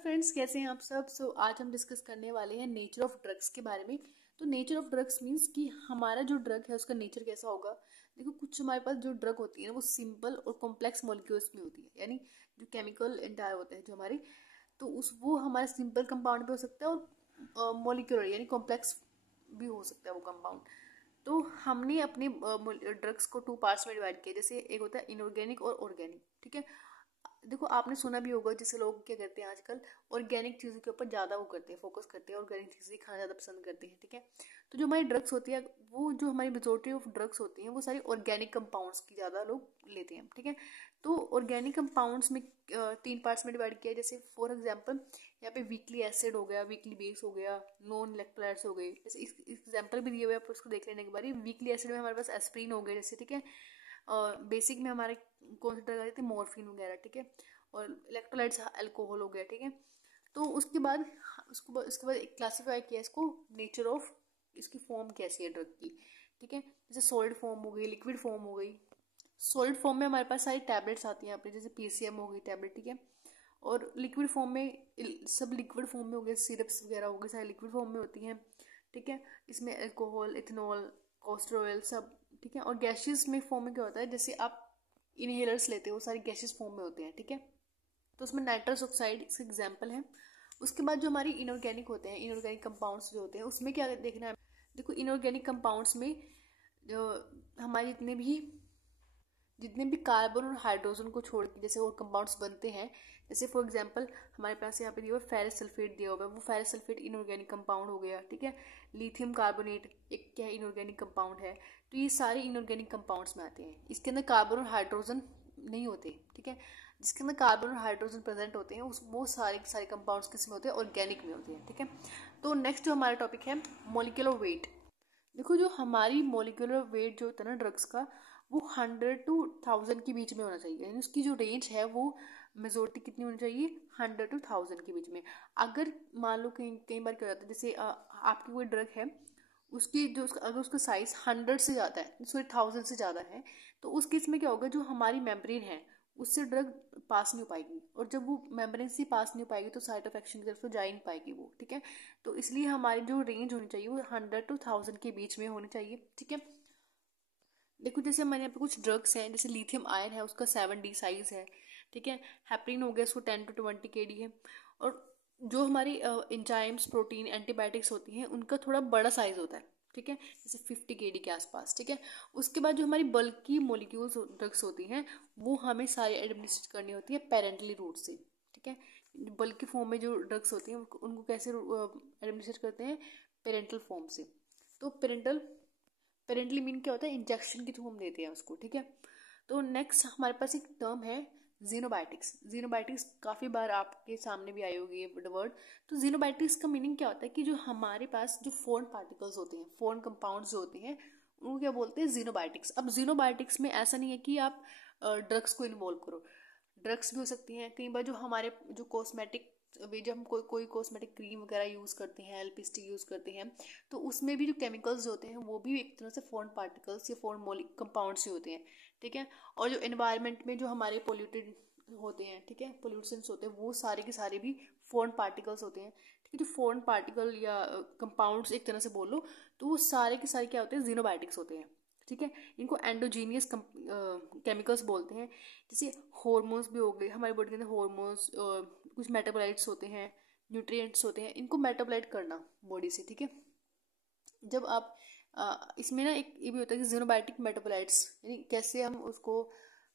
Friends, कैसे हैं आप सब। आज हम डिस्कस करने वाले हैं नेचर ऑफ ड्रग्स के बारे में। तो नेचर ऑफ ड्रग्स मींस कि हमारा जो ड्रग है उसका नेचर कैसा होगा। देखो, कुछ हमारे पास जो ड्रग होती है ना वो सिंपल और कॉम्प्लेक्स मॉलिक्यूल्स में होती है, यानी जो केमिकल एंटायर होते हैं जो हमारे, तो उस वो हमारे सिंपल कंपाउंड पे हो सकता है और मॉलिक्यूलर यानी कॉम्प्लेक्स भी हो सकता है वो कंपाउंड। तो हमने अपने ड्रग्स को टू पार्ट्स में डिवाइड किया, जैसे एक होता है इनऑर्गेनिक और ऑर्गेनिक। ठीक है, देखो आपने सुना भी होगा, जैसे लोग क्या करते हैं आजकल ऑर्गेनिक चीज़ों के ऊपर ज़्यादा वो करते हैं, फोकस करते हैं, ऑर्गेनिक चीज़ें खाना ज़्यादा पसंद करते हैं। ठीक है, तो जो हमारी ड्रग्स होती है, वो जो हमारी मेजोरिटी ऑफ ड्रग्स होती हैं वो सारी ऑर्गेनिक कंपाउंड्स की ज़्यादा लोग लेते हैं। ठीक है, तो ऑर्गेनिक कंपाउंड्स में तीन पार्ट्स में डिवाइड किया, जैसे फॉर एग्जाम्पल यहाँ पे वीकली एसिड हो गया, वीकली बेस हो गया, नॉन इलेक्ट्रोलाइट्स हो गए। जैसे इस एग्जाम्पल भी दिए हुए, आप उसको देख लेने के बाद वीकली एसिड में हमारे पास एस्प्रिन हो गए जैसे। ठीक है, बेसिक में हमारे कंसिडर कर थे मॉर्फिन वगैरह। ठीक है, और इलेक्ट्रोलाइट्स अल्कोहल हो गया। ठीक है, तो उसके बाद एक क्लासीफाई किया इसको, नेचर ऑफ इसकी फॉर्म कैसी है ड्रग की। ठीक है, जैसे सॉलिड फॉर्म हो गई, लिक्विड फॉर्म हो गई। सॉलिड फॉर्म में हमारे पास सारी टैबलेट्स आती हैं अपने, जैसे पीसीएम हो गई टैबलेट। ठीक है, और लिक्विड फॉर्म में सब लिक्विड फॉर्म में हो गए, सिरप्स वगैरह हो गए, सारी लिक्विड फॉर्म में होती हैं। ठीक है, इसमें अल्कोहल, इथेनॉल, कोस्टर ऑयल सब। ठीक है, और गैसेस में फॉर्म में क्या होता है, जैसे आप इनहेलर्स लेते हो, सारे गैसेस फॉर्म में होते हैं। ठीक है, तो उसमें नाइट्रस ऑक्साइड इसका एग्जाम्पल है। उसके बाद जो हमारी इनऑर्गेनिक होते हैं, इनऑर्गेनिक कंपाउंड्स जो होते हैं, उसमें क्या देखना है। देखो, इनऑर्गेनिक कंपाउंड्स में जो हमारे जितने भी कार्बन और हाइड्रोजन को छोड़ के जैसे और कंपाउंड्स बनते हैं, जैसे फॉर एग्जांपल हमारे पास यहाँ पे दिया हुआ फेरस सल्फेट दिया हुआ है, वो फेरस सल्फेट इनऑर्गेनिक कंपाउंड हो गया। ठीक है, लिथियम कार्बोनेट एक क्या है, इनऑर्गेनिक कंपाउंड है। तो ये सारे इनऑर्गेनिक कंपाउंड्स में आते हैं। इसके अंदर कार्बन और हाइड्रोजन नहीं होते। ठीक है, जिसके अंदर कार्बन और हाइड्रोजन प्रेजेंट होते हैं वो सारे कंपाउंड्स किस में होते हैं, ऑर्गेनिक में होते हैं। ठीक है, तो नेक्स्ट जो हमारा टॉपिक है मॉलिक्यूलर वेट। देखो, जो हमारी मॉलिक्यूलर वेट जो होता है ना ड्रग्स का, वो 100 to 1000 के बीच में होना चाहिए, यानी उसकी जो रेंज है वो मेजोरिटी कितनी होनी चाहिए, 100 to 1000 के बीच में। अगर मान लो कई कई बार क्या हो जाता है, जैसे आपकी कोई ड्रग है, उसकी जो अगर उसका साइज 100 से ज़्यादा है, सॉरी 1000 से ज़्यादा है, तो उस केस में क्या होगा, जो हमारी मेम्ब्रेन है उससे ड्रग पास नहीं हो पाएगी, और जब वो मेम्ब्रेन से पास नहीं हो पाएगी तो साइट ऑफ एक्शन की तरफ तो जा ही नहीं पाएगी वो। ठीक है, तो इसलिए हमारी जो रेंज होनी चाहिए वो 100 to 1000 के बीच में होनी चाहिए। ठीक है, देखो जैसे हमारे यहाँ पे कुछ ड्रग्स हैं, जैसे लिथियम आयन है, उसका 7D साइज है। ठीक है, हेपरिन हो गया, उसको 10 to 20 kD है। और जो हमारी एंजाइम्स, प्रोटीन, एंटीबायोटिक्स होती हैं, उनका थोड़ा बड़ा साइज होता है। ठीक है, जैसे 50 kD के आसपास। ठीक है, उसके बाद जो हमारी बल्कि मॉलिक्यूल्स ड्रग्स होती हैं वो हमें सारी एडमिनिस्ट्रेट करनी होती है पेरेंटली रूट से। ठीक है, बल्कि फॉर्म में जो ड्रग्स होती हैं उनको कैसे एडमिनिस्ट्रेट करते हैं, पेरेंटल फॉर्म से। तो पेरेंटली मीन क्या होता है, इंजेक्शन के थ्रू हम देते हैं उसको। ठीक है, तो नेक्स्ट हमारे पास एक टर्म है जीनोबायोटिक्स। जीनोबायोटिक्स काफ़ी बार आपके सामने भी आई होगी ये वर्ड। तो जीनोबायोटिक्स का मीनिंग क्या होता है कि जो हमारे पास जो फॉरेन पार्टिकल्स होते हैं, फॉरेन कंपाउंड्स जो होते हैं, उनको क्या बोलते हैं, जीनोबायोटिक्स। अब जीनोबायोटिक्स में ऐसा नहीं है कि आप ड्रग्स को इन्वॉल्व करो, ड्रग्स भी हो सकती हैं। कई बार जो हमारे जो कॉस्मेटिक, अभी जब हम कोई कॉस्मेटिक क्रीम वगैरह यूज़ करते हैं, लिपस्टिक यूज़ करते हैं, तो उसमें भी जो केमिकल्स होते हैं वो भी एक तरह से फॉरेन पार्टिकल्स या फॉरेन मॉलिक कंपाउंड्स ही होते हैं। ठीक है, और जो एनवायरनमेंट में जो हमारे पोल्यूटेड होते हैं, ठीक है, पोल्यूटेंट्स होते हैं, वो सारे के सारे भी फॉरेन पार्टिकल्स होते हैं। ठीक है, जो फॉरेन पार्टिकल या कंपाउंड्स एक तरह से बोल लो, तो वो सारे के सारे क्या होते हैं, जीनोबायोटिक्स होते हैं। ठीक है, इनको एंडोजीनियस केमिकल्स बोलते हैं। जैसे हॉर्मोन्स भी हो गए, हमारी बॉडी के अंदर हॉर्मोन्स, कुछ मेटाबोलाइट्स होते हैं, न्यूट्रिएंट्स होते हैं, इनको मेटाबोलाइट करना बॉडी से। ठीक है, जब आप इसमें ना एक ये भी होता है कि जीनोबायोटिक मेटाबोलाइट्स, यानी कैसे हम उसको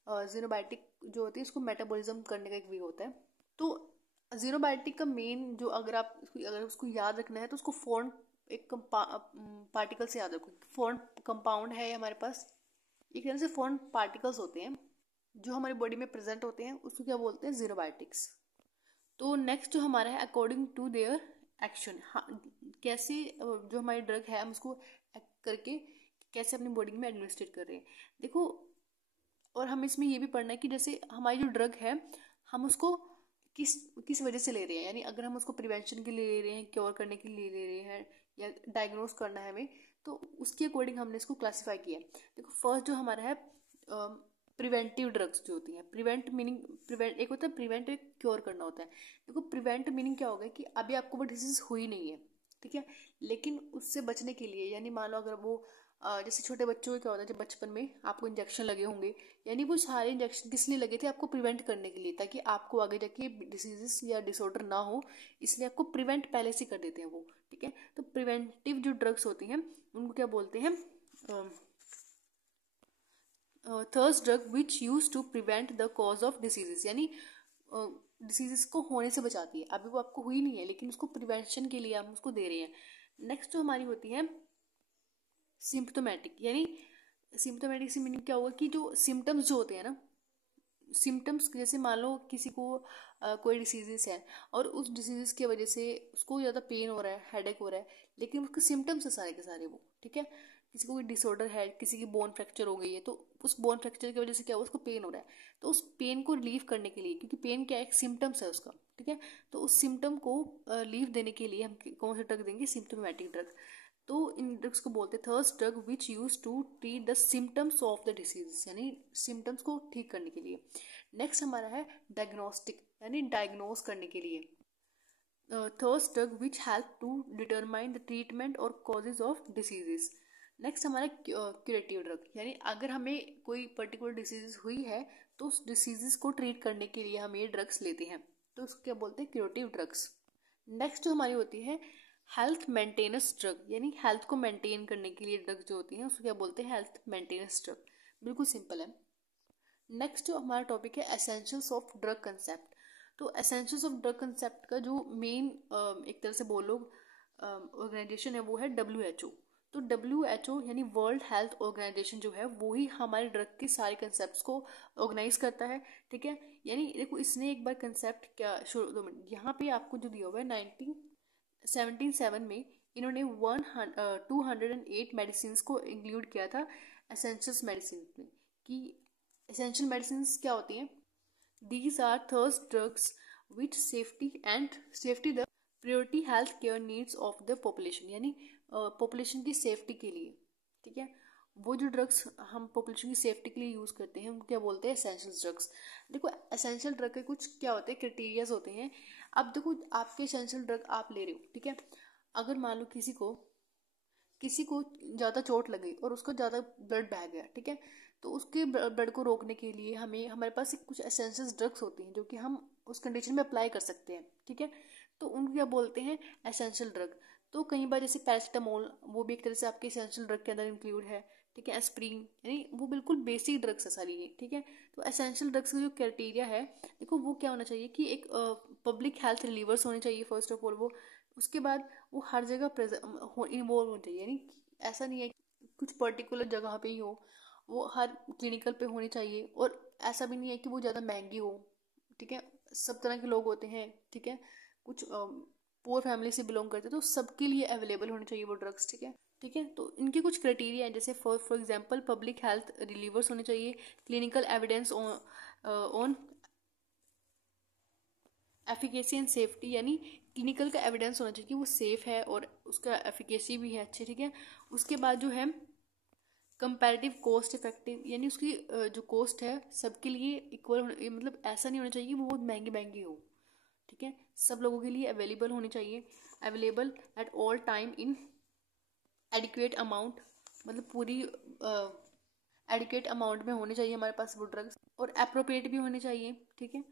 जीनोबायोटिक जो होती है उसको मेटाबॉलिज्म करने का एक वे होता है। तो जीनोबायोटिक का मेन जो, अगर उसको याद रखना है तो उसको फॉरेन एक पार्टिकल से याद रखो। फॉरेन कंपाउंड है हमारे पास, एक तरह से फॉरेन पार्टिकल्स होते हैं जो हमारी बॉडी में प्रेजेंट होते हैं, उसको क्या बोलते हैं, जीनोबायोटिक्स। तो नेक्स्ट जो हमारा है अकॉर्डिंग टू देयर एक्शन। हाँ, कैसे जो हमारी ड्रग है हम उसको एक्ट करके कैसे अपनी बॉडी में एडमिनिस्ट्रेट कर रहे हैं। देखो, और हमें इसमें ये भी पढ़ना है कि जैसे हमारी जो ड्रग है हम उसको किस किस वजह से ले रहे हैं, यानी अगर हम उसको प्रिवेंशन के लिए ले रहे हैं, क्योर करने के लिए ले रहे हैं, या डायग्नोज करना है हमें, तो उसके अकॉर्डिंग हमने इसको क्लासीफाई किया है। देखो, फर्स्ट जो हमारा है प्रिवेंटिव ड्रग्स जो होती हैं, प्रिवेंट मीनिंग प्रिवेंट, एक होता है प्रिवेंट, एक क्योर करना होता है। देखो प्रिवेंट मीनिंग क्या होगा कि अभी आपको वो डिसीज हुई नहीं है, ठीक है, लेकिन उससे बचने के लिए, यानी मान लो अगर वो जैसे छोटे बच्चों को क्या होता है जब बचपन में आपको इंजेक्शन लगे होंगे, यानी वो सारे इंजेक्शन किस लिए लगे थे, आपको प्रिवेंट करने के लिए, ताकि आपको आगे जाके डिसीजेस या डिसऑर्डर ना हो, इसलिए आपको प्रिवेंट पहले से कर देते हैं वो, ठीक है। तो प्रिवेंटिव जो ड्रग्स होती हैं उनको क्या बोलते हैं, third drug which use to prevent the cause of diseases, यानी डिसीजेस को होने से बचाती है, अभी वो आपको हुई नहीं है लेकिन उसको प्रिवेंशन के लिए हम उसको दे रहे हैं। नेक्स्ट जो हमारी होती है सिम्प्टोमेटिक, यानी सिम्प्टोमेटिक से मीनिंग क्या होगा कि जो सिम्टम्स जो होते हैं ना, सिम्टम्स जैसे मान लो किसी को कोई डिसीजेस है और उस डिसीजेस की वजह से उसको ज़्यादा पेन हो रहा है, हेडेक हो रहा है, लेकिन उसके सिम्टम्स है सारे के सारे वो, ठीक है। किसी को कोई डिसऑर्डर है, किसी की बोन फ्रैक्चर हो गई है, तो उस बोन फ्रैक्चर की वजह से क्या हुआ, उसको पेन हो रहा है, तो उस पेन को रिलीव करने के लिए, क्योंकि पेन क्या है, एक सिम्टम्स है उसका, ठीक है, तो उस सिम्टम को रिलीव देने के लिए हम कौन सा ड्रग देंगे, सिम्टोमेटिक ड्रग। तो इन ड्रग्स को बोलते हैं third drug which use to treat the symptoms of the disease, यानी सिम्टम्स को ठीक करने के लिए। नेक्स्ट हमारा है डायग्नोस्टिक, यानी डायग्नोज करने के लिए। Third drug which help to determine the treatment और कॉजेज ऑफ डिसीजेस। नेक्स्ट हमारा क्यूरेटिव ड्रग, यानी अगर हमें कोई पर्टिकुलर डिसीज हुई है तो उस डिसीजेस को ट्रीट करने के लिए हम ये ड्रग्स लेते हैं, तो उसको क्या बोलते हैं, क्यूरेटिव ड्रग्स। नेक्स्ट जो हमारी होती है हेल्थ मेंटेनेंस ड्रग, यानी हेल्थ को मेंटेन करने के लिए ड्रग जो होती हैं उसको क्या बोलते हैं, हेल्थ मेंटेनेंस ड्रग, बिल्कुल सिंपल है। नेक्स्ट जो हमारा टॉपिक है एसेंशियल्स ऑफ ड्रग कंसेप्ट। तो एसेंशियल्स ऑफ ड्रग कंसेप्ट का जो मेन एक तरह से बोलो ऑर्गेनाइजेशन है वो है WHO। तो WHO यानी वर्ल्ड हेल्थ ऑर्गेनाइजेशन जो है वो ही हमारे ड्रग के सारे कंसेप्ट को ऑर्गेनाइज करता है, ठीक है। यानी देखो इसने एक बार कंसेप्ट क्या शुरू, 2 मिनट यहाँ पे आपको जो दिया हुआ है 1977 में इन्होंने 208 मेडिसिन को इंक्लूड किया था एसेंशियल्स मेडिसिन में, कि एसेंशियल मेडिसिन क्या होती हैं, these are thirds drugs which safety the priority health care needs of the population, यानी पॉपुलेशन की सेफ्टी के लिए, ठीक है। वो जो ड्रग्स हम पॉपुलेशन की सेफ्टी के लिए यूज करते हैं उनको क्या बोलते हैं, एसेंशियल ड्रग्स। देखो एसेंशियल ड्रग के कुछ क्या होते हैं, क्राइटेरियाज होते हैं। अब देखो आपके एसेंशियल ड्रग आप ले रहे हो, ठीक है, अगर मान लो किसी को ज़्यादा चोट लग गई और उसको ज़्यादा ब्लड बह गया, ठीक है, तो उसके ब्लड को रोकने के लिए हमें हमारे पास कुछ एसेंशियल ड्रग्स होती हैं जो कि हम उस कंडीशन में अप्लाई कर सकते हैं, ठीक है, तो उनको क्या बोलते हैं, एसेंशियल ड्रग। तो कई बार जैसे पैरासिटामोल, वो भी एक तरह से आपके एसेंशियल ड्रग के अंदर इंक्लूड है, ठीक है। एस्प्रिन, यानी वो बिल्कुल बेसिक ड्रग्स है सारी ये, ठीक है। तो एसेंशियल ड्रग्स का जो क्राइटेरिया है, देखो वो क्या होना चाहिए कि एक पब्लिक हेल्थ रिलीवर्स होने चाहिए फर्स्ट ऑफ ऑल वो, उसके बाद वो हर जगह इन्वॉल्व होना चाहिए, यानी ऐसा नहीं है कि कुछ पर्टिकुलर जगह पे ही हो, वो हर क्लिनिकल पे होनी चाहिए, और ऐसा भी नहीं है कि वो ज़्यादा महंगी हो, ठीक है। सब तरह के लोग होते हैं, ठीक है, कुछ पुअर फैमिली से बिलोंग करते हैं, तो सबके लिए अवेलेबल होने चाहिए वो ड्रग्स, ठीक है, ठीक है। तो इनके कुछ क्राइटेरिया हैं, जैसे for example public health relievers होने चाहिए, clinical evidence on efficacy and safety, यानी क्लिनिकल का एविडेंस होना चाहिए कि वो सेफ है और उसका एफिकेसी भी है अच्छे, ठीक है। उसके बाद जो है कंपैरेटिव कॉस्ट इफेक्टिव, यानी उसकी जो कॉस्ट है सबके लिए इक्वल, मतलब ऐसा नहीं होना चाहिए कि वो बहुत महंगी महंगी हो, ठीक है, सब लोगों के लिए अवेलेबल होनी चाहिए, available at all time in adequate amount, मतलब पूरी एडिक्वेट अमाउंट में होने चाहिए हमारे पास वो ड्रग्स, और अप्रोप्रिएट भी होने चाहिए, ठीक है,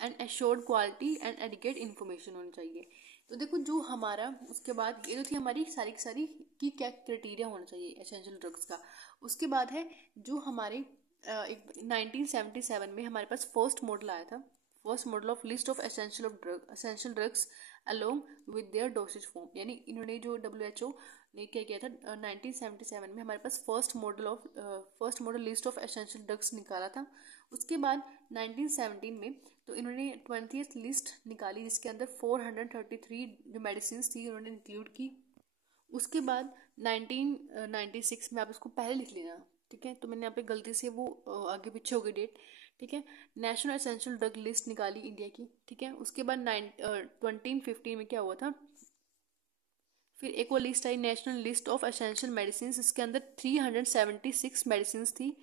and assured quality and adequate information होनी चाहिए। तो देखो जो हमारा उसके बाद ये जो थी हमारी सारी की सारी की क्या क्राइटेरिया होना चाहिए एसेंशियल ड्रग्स का। उसके बाद है जो हमारे एक 1977 में हमारे पास फर्स्ट मॉडल आया था, first model of list of essential drugs along with their dosage form, यानी इन्होंने जो WHO ने क्या किया था 1977 में हमारे पास first model list of essential drugs निकाला था। उसके बाद 1917 में तो इन्होंने 20th लिस्ट निकाली जिसके अंदर 433 जो मेडिसिन थी उन्होंने इंक्लूड की। उसके बाद 1996 में, आप इसको पहले लिख लेना, ठीक है, तो मैंने यहाँ पे गलती से वो आगे पीछे हो गई डेट, ठीक है, नेशनल एसेंशियल ड्रग लिस्ट निकाली इंडिया की, ठीक है। उसके बाद 2015 में क्या हुआ था, फिर एक वो list I national list of essential medicine, इसके अंदर 376 मेडिसिन थी,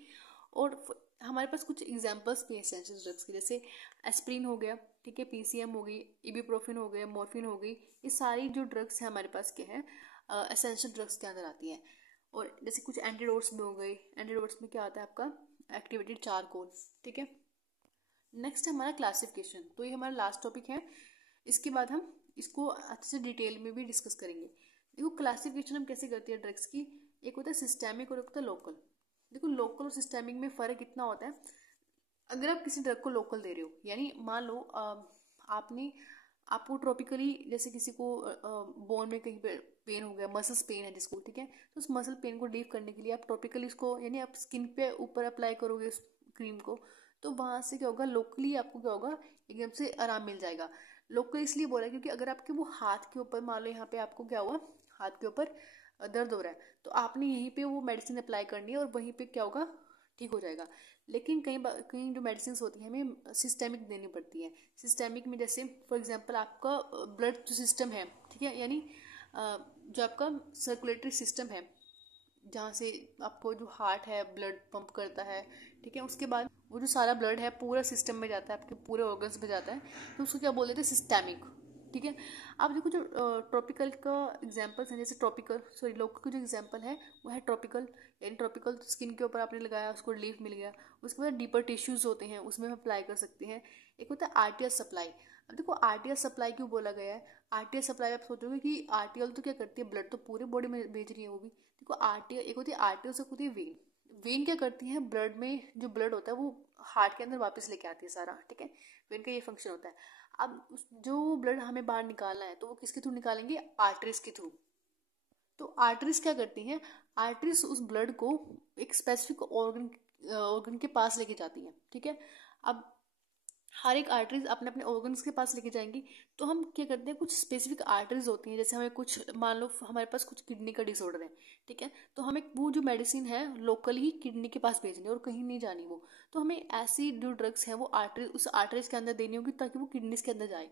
और हमारे पास कुछ एग्जांपल्स भी हैं एसेंशियल ड्रग्स के, जैसे एस्प्रिन हो गया, ठीक है, पीसीएम हो गई, इबुप्रोफेन हो गया, मॉर्फिन हो गई। ये सारी जो ड्रग्स हैं हमारे पास के हैं एसेंशियल ड्रग्स के अंदर आती हैं। और जैसे कुछ एंटीडोट्स भी हो गए, एंटीडोट्स में क्या आता है आपका एक्टिवेटेड चारकोल, ठीक है। नेक्स्ट हमारा क्लासिफिकेशन, तो ये हमारा लास्ट टॉपिक है। इसके बाद हम इसको अच्छे से डिटेल में भी डिस्कस करेंगे। देखो क्लासिफिकेशन हम कैसे करते हैं ड्रग्स की, एक होता है सिस्टेमिक और एक होता है लोकल। देखो लोकल और सिस्टेमिक में फ़र्क इतना होता है, अगर आप किसी ड्रग को लोकल दे रहे हो, यानी मान लो आपको ट्रॉपिकली, जैसे किसी को बोन में कहीं पे पेन हो गया, मसल्स पेन है जिसको, ठीक है, तो उस मसल पेन को रिलीव करने के लिए आप ट्रॉपिकली इसको, यानी आप स्किन पे ऊपर अप्लाई करोगे उस क्रीम को, तो वहाँ से क्या होगा, लोकली आपको क्या होगा, एकदम से आराम मिल जाएगा। लोकल इसलिए बोला क्योंकि अगर आपके वो हाथ के ऊपर, मान लो यहाँ पे आपको क्या हुआ, हाथ के ऊपर दर्द हो रहा है, तो आपने यहीं पे वो मेडिसिन अप्लाई करनी है और वहीं पे क्या होगा, ठीक हो जाएगा। लेकिन कई जो मेडिसिन होती हैं हमें सिस्टेमिक देनी पड़ती है। सिस्टेमिक में जैसे फॉर एग्जांपल आपका ब्लड जो सिस्टम है, ठीक है, यानी जो आपका सर्कुलेटरी सिस्टम है, जहाँ से आपको जो हार्ट है ब्लड पंप करता है, ठीक है, उसके बाद वो जो सारा ब्लड है पूरा सिस्टम में जाता है, आपके पूरे ऑर्गन्स में जाता है, तो उसको क्या बोल देते हैं, सिस्टेमिक, ठीक है। आप देखो जो ट्रॉपिकल का एग्जांपल्स हैं, जैसे लोकल का जो एग्जांपल है वो है ट्रॉपिकल, यानी ट्रॉपिकल तो स्किन के ऊपर आपने लगाया, उसको रिलीफ मिल गया। उसके बाद डीपर टिश्यूज होते हैं, उसमें हम अप्लाई कर सकते हैं। एक होता है आरटीएस सप्लाई। अब देखो आरटीएस सप्लाई क्यों बोला गया है, आरटीएस सप्लाई आप सोचोगे कि आरटीएल तो क्या करती है, ब्लड तो पूरे बॉडी में भेज रही है वो भी। देखो आरटीएल, एक होती है आरटीएल, एक होती है वेन। वेन क्या करती है, ब्लड में जो ब्लड होता है वो हार्ट के अंदर वापस लेके आती है सारा, ठीक है, वेन का ये फंक्शन होता है। अब जो ब्लड हमें बाहर निकालना है तो वो किसके थ्रू निकालेंगे, आर्टरीज के थ्रू। तो आर्टरीज क्या करती हैं, आर्टरीज उस ब्लड को एक स्पेसिफिक ऑर्गन के पास लेके जाती हैं, ठीक है। अब हर एक आर्टरीज अपने अपने ऑर्गन्स के पास लेके जाएंगी, तो हम क्या करते हैं, कुछ स्पेसिफिक आर्टरीज होती हैं, जैसे हमें कुछ, मान लो हमारे पास कुछ किडनी का डिसऑर्डर है, ठीक है, तो हमें वो जो मेडिसिन है लोकली ही किडनी के पास भेजनी है और कहीं नहीं जानी वो, तो हमें ऐसी जो ड्रग्स हैं वो आर्टरीज, उस आर्टरीज के अंदर देनी होगी ताकि वो किडनीज के अंदर जाए,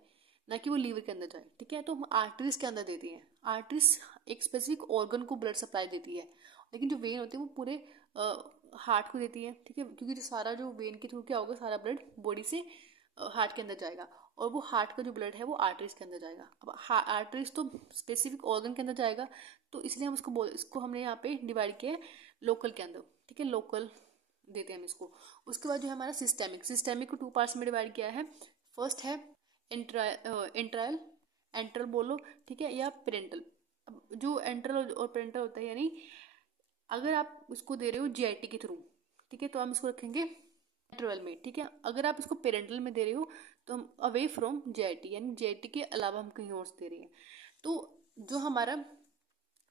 ना कि वो लीवर के अंदर जाए, ठीक है। तो हम आर्टरीज के अंदर देती हैं। आर्टरीज एक स्पेसिफिक ऑर्गन को ब्लड सप्लाई देती है, लेकिन जो वेन होती है वो पूरे हार्ट को देती है, ठीक है, क्योंकि जो सारा जो वेन के थ्रू क्या होगा, सारा ब्लड बॉडी से हार्ट के अंदर जाएगा और वो हार्ट का जो ब्लड है वो आर्टरीज के अंदर जाएगा। अब आर्टरीज तो स्पेसिफिक ऑर्गन के अंदर जाएगा, तो इसलिए हम इसको हमने यहाँ पे डिवाइड किया है लोकल के अंदर, ठीक है, लोकल देते हैं हम इसको। उसके बाद जो है हमारा सिस्टेमिक को 2 पार्ट्स में डिवाइड किया है। फर्स्ट है एंट्रायल, एंट्रल बोलो, ठीक है, या पेरेंटल। अब जो एंट्रल और पेरेंटल होता है, यानी अगर आप उसको दे रहे हो जीआईटी के थ्रू, ठीक है, तो हम इसको रखेंगे एंट्रल में, ठीक है। अगर आप इसको पेरेंटल में दे रहे हो तो हम अवे फ्रॉम जीआईटी, यानी जीआईटी के अलावा हम कहीं और से दे रहे हैं। तो जो हमारा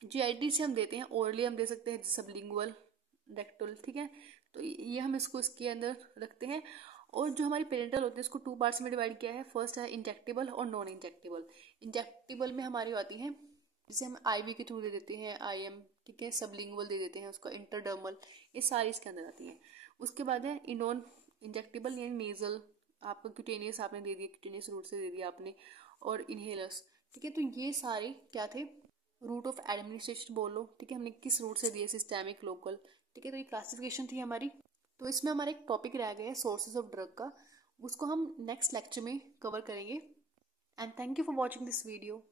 जीआईटी से हम देते हैं, ओरली हम दे सकते हैं, सबलिंगुअल, रेक्टल, ठीक है, तो ये हम इसको इसके अंदर रखते हैं। और जो हमारी पेरेंटल होती है इसको 2 पार्ट्स में डिवाइड किया है। फर्स्ट है इंजेक्टेबल और नॉन इंजेक्टेबल। इंजेक्टेबल में हमारी आती हैं, जिसे हम आईवी के थ्रू दे देते हैं, आईएम, ठीक है, सबलिंगुअल दे देते हैं उसका, इंटरडर्मल, ये सारी इसके अंदर आती हैं। उसके बाद है नॉन इंजेक्टेबल, यानी नेजल, आपको क्यूटेनियस आपने दे दिया, क्यूटेनियस रूट से दे दिया आपने, और इनहेलर्स, ठीक है। तो ये सारे क्या थे, रूट ऑफ एडमिनिस्ट्रेशन बोलो, ठीक है, हमने किस रूट से दिए, सिस्टेमिक, लोकल, ठीक है। तो ये क्लासिफिकेशन थी हमारी। तो इसमें हमारा एक टॉपिक रह गया है सोर्सेज ऑफ ड्रग का, उसको हम नेक्स्ट लेक्चर में कवर करेंगे। And thank you for watching this video.